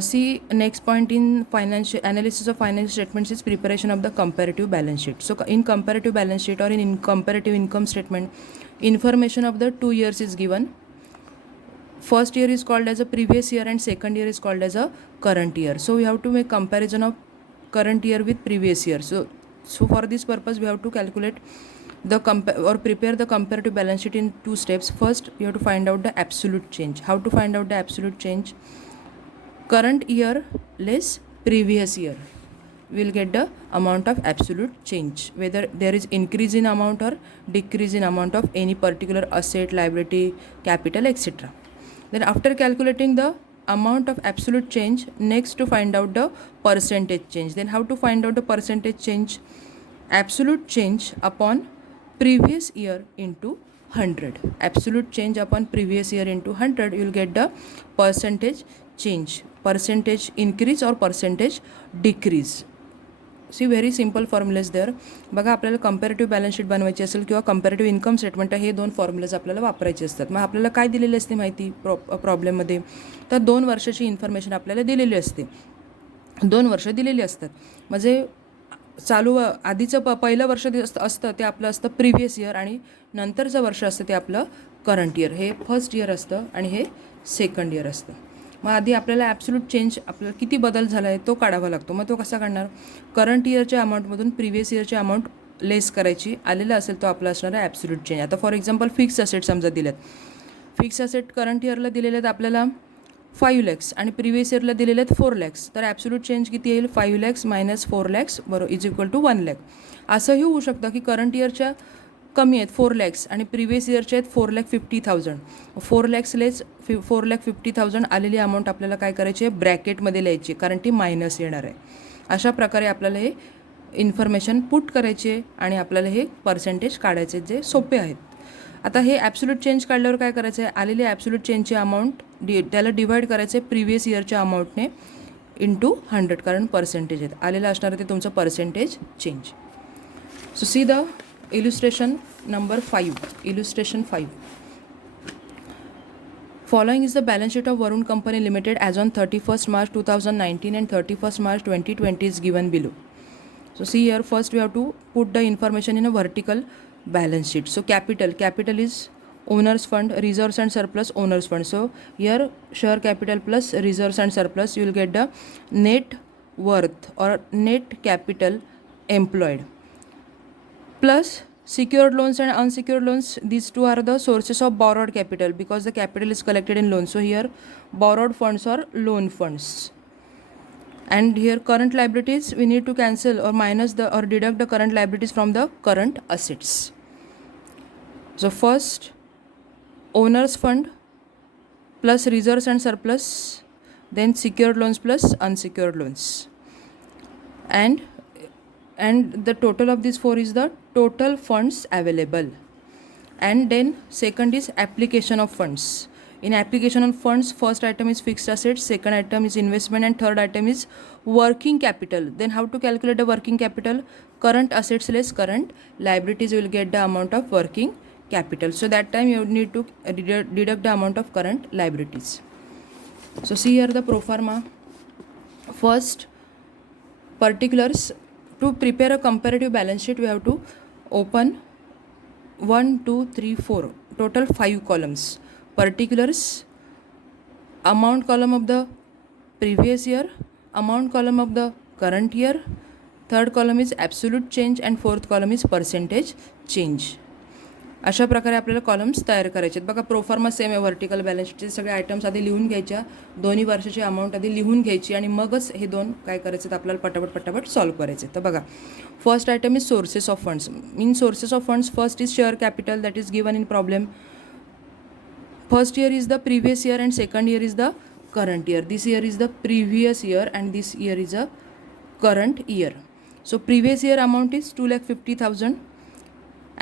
See, next point in financial analysis of financial statements is preparation of the comparative balance sheet. So, in comparative balance sheet or in comparative income statement, information of the 2 years is given. First year is called as a previous year and second year is called as a current year. So, we have to make comparison of current year with previous year. So for this purpose, we have to calculate the prepare the comparative balance sheet in 2 steps. First, you have to find out the absolute change. How to find out the absolute change? Current year less previous year, we will get the amount of absolute change, whether there is increase in amount or decrease in amount of any particular asset, liability, capital, etc. Then after calculating the amount of absolute change, next to find out the percentage change. Then how to find out the percentage change? Absolute change upon previous year into 100. Absolute change upon previous year into 100, you will get the percentage change. Percentage increase or percentage decrease. See very simple formulas there. बघा, आपल्याला comparative balance sheet बनवायची असेल किंवा comparative income statement, हे 2 formulas आपल्याला वापरायचे असतात. मग आपल्याला काय दिलेली असते माहिती प्रॉब्लेममध्ये? तर 2 वर्षाची इन्फॉर्मेशन आपल्याला दिलेली असते. 2 वर्ष दिलेली असतात. म्हणजे चालू आधीचं पहिलं वर्ष असतं ते आपलं असतं प्रिव्हियस इयर आणि नंतरचं वर्ष असतं ते आपलं करंट इयर. हे फर्स्ट इयर असतं आणि हे सेकंड इयर असतं. मग आधी आपल्याला ॲब्सोल्यूट चेंज आपल्याला किती बदल झाला आहे तो काढावा लागतो. मग तो कसा काढणार? करंट इयरच्या अमाऊंटमधून प्रिव्हियस इयरची अमाऊंट लेस करायची. आलेला असेल तो आपला असणार आहे ॲब्सोल्यूट चेंज. आता फॉर एक्झाम्पल फिक्स असेट समजा दिलेत. फिक्स असेट करंट इयरला दिलेले आहेत आपल्याला 5 lakhs आणि प्रिव्हियस इयरला दिलेले आहेत 4 lakhs. तर ॲब्सोल्यूट चेंज किती येईल? 5 lakhs मायनस 4 lakhs बरोबर इज इक्वल टू 1 lakh. असंही होऊ शकतं की करंट इयरच्या कमी आहेत 4 lakhs आणि प्रिव्हियस इयरचे आहेत 4,50,000. 4 lakhs लेस 4,50,000 आलेली अमाऊंट आपल्याला काय करायची आहे? ब्रॅकेटमध्ये लिहायची, कारण ती मायनस येणार आहे. अशा प्रकारे आपल्याला हे इन्फॉर्मेशन पुट करायची आहे आणि आपल्याला हे पर्सेंटेज काढायचे जे सोपे आहेत. आता हे ॲब्सोल्यूट चेंज काढल्यावर काय करायचं आहे? आलेले ॲब्सोल्यूट चेंजची अमाऊंट त्याला डिवाईड करायचं आहे प्रिव्हियस इयरच्या अमाऊंटने इंटू 100, कारण पर्सेंटेज आहेत. आलेलं असणार ते तुमचं percentage change. So see the illustration number 5. Illustration 5. Following is the balance sheet of Varun Company Limited as on 31st March 2019 and 31st March 2020 is given below. So see here, first we have to put the information in a vertical balance sheet. So capital is owner's fund, reserves and surplus, owner's fund. So here share capital plus reserves and surplus, you will get the net worth or net capital employed, plus secured loans and unsecured loans. These two are the sources of borrowed capital because the capital is collected in loans. So here borrowed funds or loan funds. And here current liabilities, we need to cancel or minus the or deduct the current liabilities from the current assets. So first owner's fund plus reserves and surplus, then secured loans plus unsecured loans, and the total of these 4 is the total funds available. And then second is application of funds. In application of funds, first item is fixed assets, second item is investment, and third item is working capital. Then how to calculate the working capital? Current assets less current liabilities, will get the amount of working capital. So that time you need to deduct the amount of current liabilities. So see here the pro forma. First, particulars. To prepare a comparative balance sheet, we have to open 1, 2, 3, 4, total 5 columns. Particulars, amount column of the previous year, amount column of the current year, third column is absolute change, and fourth column is percentage change. अशा प्रकारे आपल्याला columns तयार करायचे आहेत. बघा, proforma same आहे. Vertical balance शीटचे सगळे आयटम्स आधी लिहून घ्यायच्या, दोन्ही वर्षाची अमाऊंट आधी लिहून घ्यायची आणि मगच हे 2 काय करायचे आहेत आपल्याला पटापट सॉल्व्ह करायचे. तर बघा, first item is sources of funds. In sources of funds, first is share capital, that is given in problem. First year is the previous year and second year is the current year. This year is the previous year and this year is a current year. So previous year amount is 2,50,000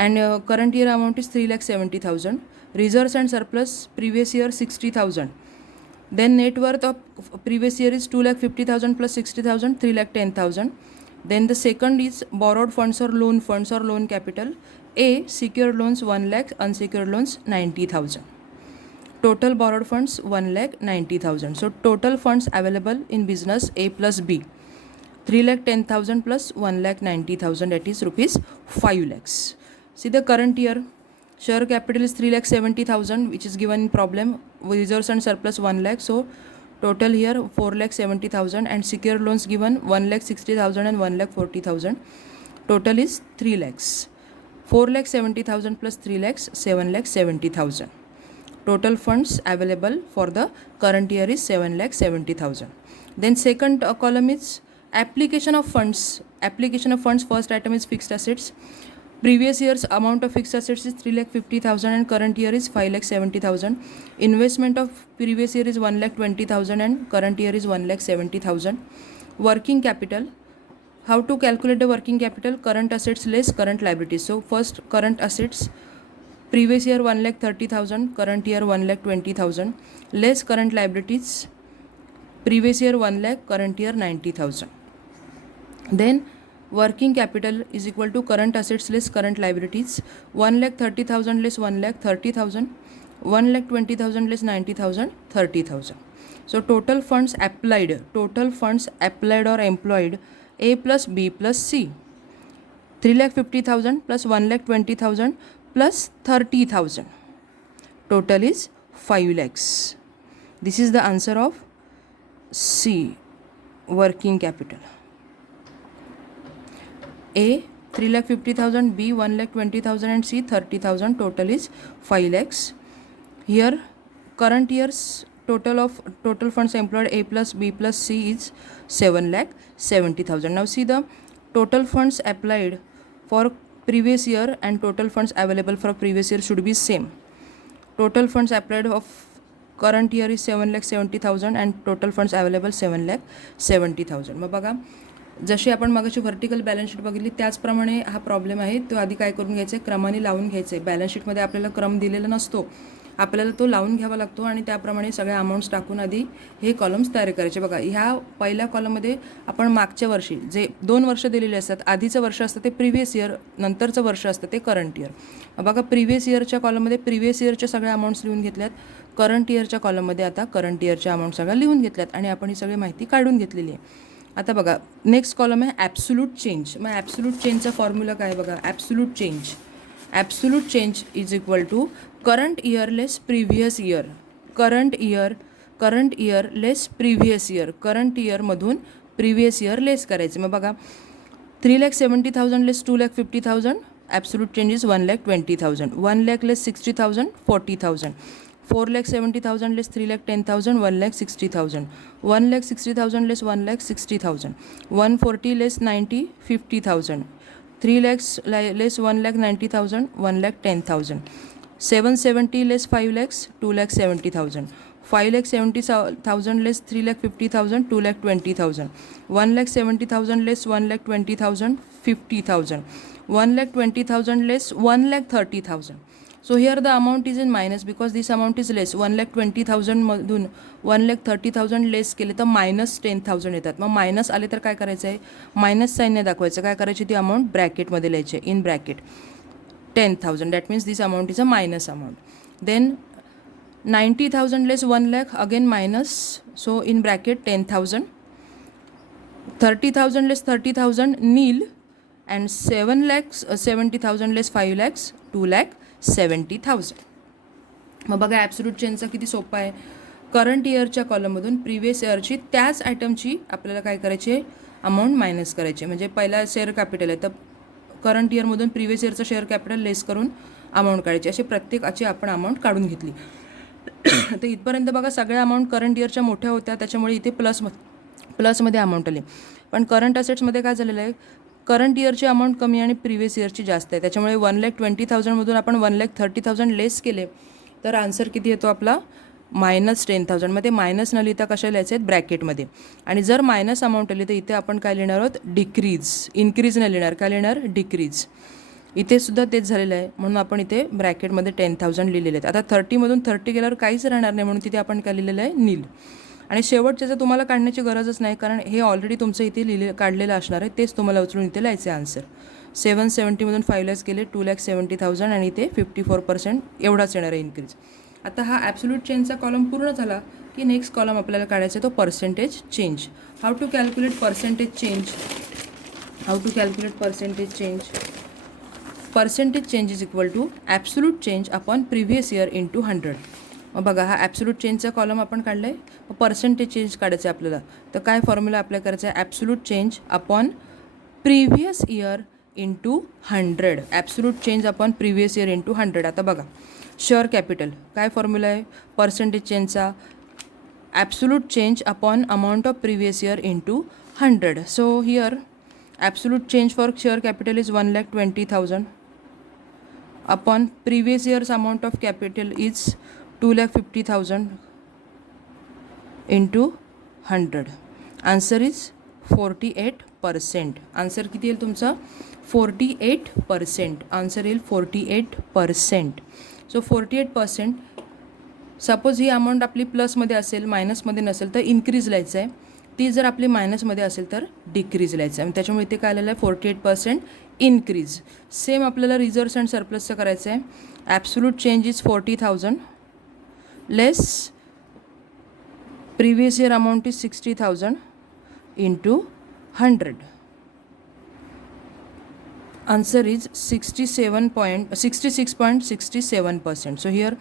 and current year amount is 3,70,000. Reserves and surplus, previous year 60,000. Then net worth of previous year is 2,50,000 plus 60,000, 3,10,000. Then the second is borrowed funds or loan capital. A, secured loans 1 lakh, unsecured loans 90,000. Total borrowed funds 1,90,000. So total funds available in business A plus B 3,10,000 plus 1,90,000, that is rupees 5 lakhs. See the current year share capital is 3,70,000, which is given in problem. Reserves and surplus 1 lakh. So total here 4,70,000, and secured loans given 1,60,000 and 1,40,000. Total is 3 lakhs. 4,70,000 plus 3 lakhs 7,70,000. Total funds available for the current year is 7,70,000. Then second column is application of funds. Application of funds, first item is fixed assets. Previous year's amount of fixed assets is 3,50,000 and current year is 5,70,000. Investment of previous year is 1,20,000 and current year is 1,70,000. Working capital. How to calculate the working capital? Current assets less current liabilities. So first current assets, previous year 1,30,000, current year 1,20,000, less current liabilities, previous year 1 lakh, current year 90,000. Then working capital is equal to current assets less current liabilities. 1,30,000 less 1,30,000, 1,20,000 less 90,000, 30,000. So total funds applied or employed A plus B plus C. 3,50,000 plus 1,20,000 plus 30,000. Total is 5 lakhs. This is the answer of C, working capital. A 3,50,000, B 1,20,000 and C 30,000. Total is 5 lakhs. Here current year's total funds employed A plus B plus C is 7,70,000. Now see the total funds applied for previous year and total funds available for previous year should be same. Total funds applied of current year is 7,70,000 and total funds available 7,70,000. मग बघा जशी आपण मगाशी vertical balance sheet बघितली त्याचप्रमाणे हा problem आहे. तो आधी काय करून घ्यायचं आहे, क्रमाने लावून घ्यायचं आहे. बॅलन्स शीटमध्ये आपल्याला क्रम दिलेला नसतो, आपल्याला तो लावून घ्यावा लागतो आणि त्याप्रमाणे सगळ्या अमाऊंट्स टाकून आधी हे कॉलम्स तयार करायचे. बघा ह्या पहिल्या कॉलममध्ये आपण मागच्या वर्षी जे 2 वर्ष दिलेले असतात, आधीचं वर्ष असतं ते प्रिव्हियस इयर, नंतरचं वर्ष असतं ते करंट इयर. बघा प्रिव्हियस इयरच्या कॉलममध्ये प्रिव्हियस इयरच्या सगळ्या अमाऊंट्स लिहून घेतल्यात. करंट इयरच्या कॉलममध्ये आता करंट इयरच्या अमाऊंट सगळ्या लिहून घेतल्यात आणि आपण ही सगळी माहिती काढून घेतलेली आहे. आता बघा नेक्स्ट कॉलम आहे ॲब्सोल्यूट चेंज. मग ॲब्सोल्यूट चेंजचा फॉर्म्युला काय बघा, absolute change is equal to current year less previous year. Current year less previous year. Current इयरमधून प्रिव्हियस इयर लेस करायचे. मग बघा 3,70,000 less 2,50,000, absolute change is 1,20,000. 1 lakh less 60,000, 40,000. 4,70,000 less 3,10,000, 1,60,000. 1,60,000 less 1,60,000. 140 less 90, 50,000. 3 lakhs less 1,90,000, 1,10,000. 770 less 5 lakhs, 2,70,000. 5,70,000 less 3,50,000, 2,20,000. 1,70,000 less 1,20,000, 50,000. 1,20,000 less 1,30,000. So here the amount is in minus because this amount is less. 1,20,000 मधून 1,30,000 लेस केले तर -10,000 येतात. मग minus आले तर काय करायचं आहे, मायनस साईनने दाखवायचं. काय करायची ती अमाऊंट ब्रॅकेटमध्ये लिहायची, in bracket 10,000. That means this amount is a minus amount. Then 90,000 less 1 lakh, again minus, so in bracket 10,000. 30,000 less 30,000 nil, and 7,70,000 less 5 lakhs 2,70,000. मग बघा ॲब्सोल्यूट चेंजचा किती सोपा आहे. करंट इयरच्या कॉलममधून प्रिव्हियस इयरची त्याच आयटमची आपल्याला काय करायची आहे, अमाऊंट मायनस करायची. म्हणजे पहिला शेअर कॅपिटल आहे तर करंट इयरमधून प्रिव्हियस इयरचं शेअर कॅपिटल लेस करून अमाऊंट काढायची. अशी प्रत्येकाची आपण अमाऊंट काढून घेतली. तर इथपर्यंत बघा सगळ्या अमाऊंट करंट इयरच्या मोठ्या होत्या, त्याच्यामुळे इथे प्लसमध्ये अमाऊंट आली. पण करंट असेट्समध्ये काय झालेलं आहे, करंट इयरची अमाऊंट कमी आणि प्रिव्हियस इयरची जास्त आहे. त्याच्यामुळे 1,20,000मधून आपण 1,30,000 लेस केले तर आन्सर किती येतो आपला, -10,000. मग ते मायनस न लिहिता कशा लिहायचे आहेत, ब्रॅकेटमध्ये. आणि जर मायनस अमाऊंट आली तर इथे आपण काय लिहिणार आहोत, डिक्रीज. इन्क्रीज न लिहिणार, काय लिहिणार, डिक्रीज. इथे सुद्धा तेच झालेलं आहे म्हणून आपण इथे ब्रॅकेटमध्ये 10,000 लिहिलेले आहेत. आता 30मधून 30 गेल्यावर काहीच राहणार नाही म्हणून तिथे आपण काय लिहिलेलं आहे, नील. आणि शेवटच्याचं तुम्हाला काढण्याची गरजच नाही कारण हे ऑलरेडी तुमचं इथे काढलेलं असणार आहे, तेच तुम्हाला उचलून इथे लिहायचे आन्सर. 770मधून 5 lakhs केले 2,70,000 आणि इथे 54% एवढाच येणार आहे इन्क्रीज. आता हा ॲब्सोल्यूट चेंजचा कॉलम पूर्ण झाला की नेक्स्ट कॉलम आपल्याला काढायचा आहे तो percentage change. How to calculate percentage change? How to calculate percentage change? Percentage change is equal to absolute change upon previous year into 100. मग बघा हा ॲब्सोल्यूट चेंजचा कॉलम आपण काढला आहे, पर्सेंटेज चेंज काढायचं आहे आपल्याला. तर काय फॉर्म्युला अप्लाय करायचा आहे? Absolute change upon previous year into 100. Absolute change upon previous year into 100. आता बघा शेअर कॅपिटल काय फॉर्म्युला आहे पर्सेंटेज चेंजचा? Absolute change upon amount of previous year into 100. So here absolute change for share capital is 1,20,000 upon previous year's amount of capital is 2,50,000 into 100. Answer is 48%. Answer किती येईल तुमचा? 48%. Answer येईल 48%. So 48%. Suppose ही amount आपली प्लसमध्ये असेल मायनसमध्ये नसेल तर increase लिहायचं आहे. ती जर आपली मायनसमध्ये असेल तर डिक्रीज लिहायचं आहे. त्याच्यामुळे इथे काय आलेलं आहे? 48% इन्क्रीज. सेम आपल्याला रिझर्व्स अँड सरप्लसचं करायचं आहे. Absolute change is 40,000 less previous year amount is 60,000 into 100. Answer is 66.67%. So here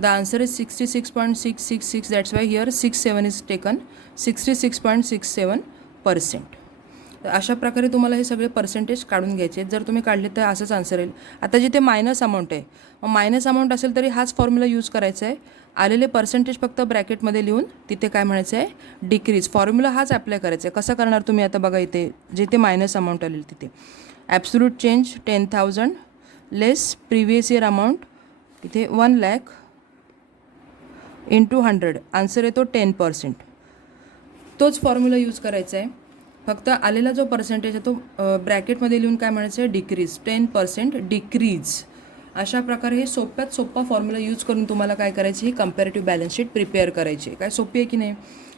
the answer is 66.666. That's why here 67 is taken. 66.67%. अशा प्रकारे तुम्हाला हे सगळे पर्सेंटेज काढून घ्यायचे. जर तुम्ही काढले तर असंच आन्सर येईल. आता जिथे मायनस अमाऊंट आहे, मग मायनस अमाऊंट असेल तरी हाच फॉर्म्युला यूज करायचा आहे. आलेले पर्सेंटेज फक्त ब्रॅकेटमध्ये लिहून तिथे काय म्हणायचं आहे? डिक्रीज. फॉर्म्युला हाच अप्लाय करायचा आहे. कसं करणार तुम्ही? आता बघा इथे जिथे मायनस अमाऊंट आलेली तिथे ॲब्सोल्यूट चेंज 10,000 लेस प्रिव्हियस इयर अमाऊंट इथे 1,00,000 इंटू 100. आन्सर येतो 10%. तोच फॉर्म्युला यूज करायचा आहे. फक्त आलेला जो पर्सेंटेज आहे तो ब्रॅकेटमध्ये लिहून काय म्हणायचं आहे? डिक्रीज. 10% डिक्रीज. अशा प्रकारे हे सोप्यात सोपा फॉर्म्युला यूज करून तुम्हाला काय करायची? ही कंपॅरेटिव्ह बॅलन्स शीट प्रिपेअर करायची. काय सोपी आहे की नाही?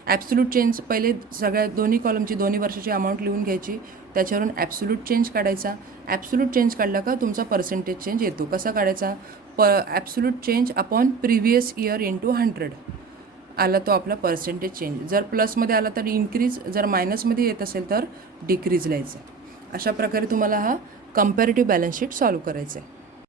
ॲब्सोल्यूट चेंज पहिले सगळ्या दोन्ही कॉलमची 2 वर्षाची अमाऊंट लिहून घ्यायची. त्याच्यावरून ॲब्सोल्यूट चेंज काढायचा. ॲब्सोल्यूट चेंज काढला का तुमचा पर्सेंटेज चेंज येतो. कसा काढायचा? Absolute change upon previous year into 100 आला तो आपला पर्सेंटेज चेंज. जर प्लसमध्ये आला तर इन्क्रीज, जर मायनसमध्ये येत असेल तर डिक्रीज लिहायचं. अशा प्रकारे तुम्हाला हा कंपॅरेटिव्ह बॅलन्स शीट सॉल्व करायचा आहे.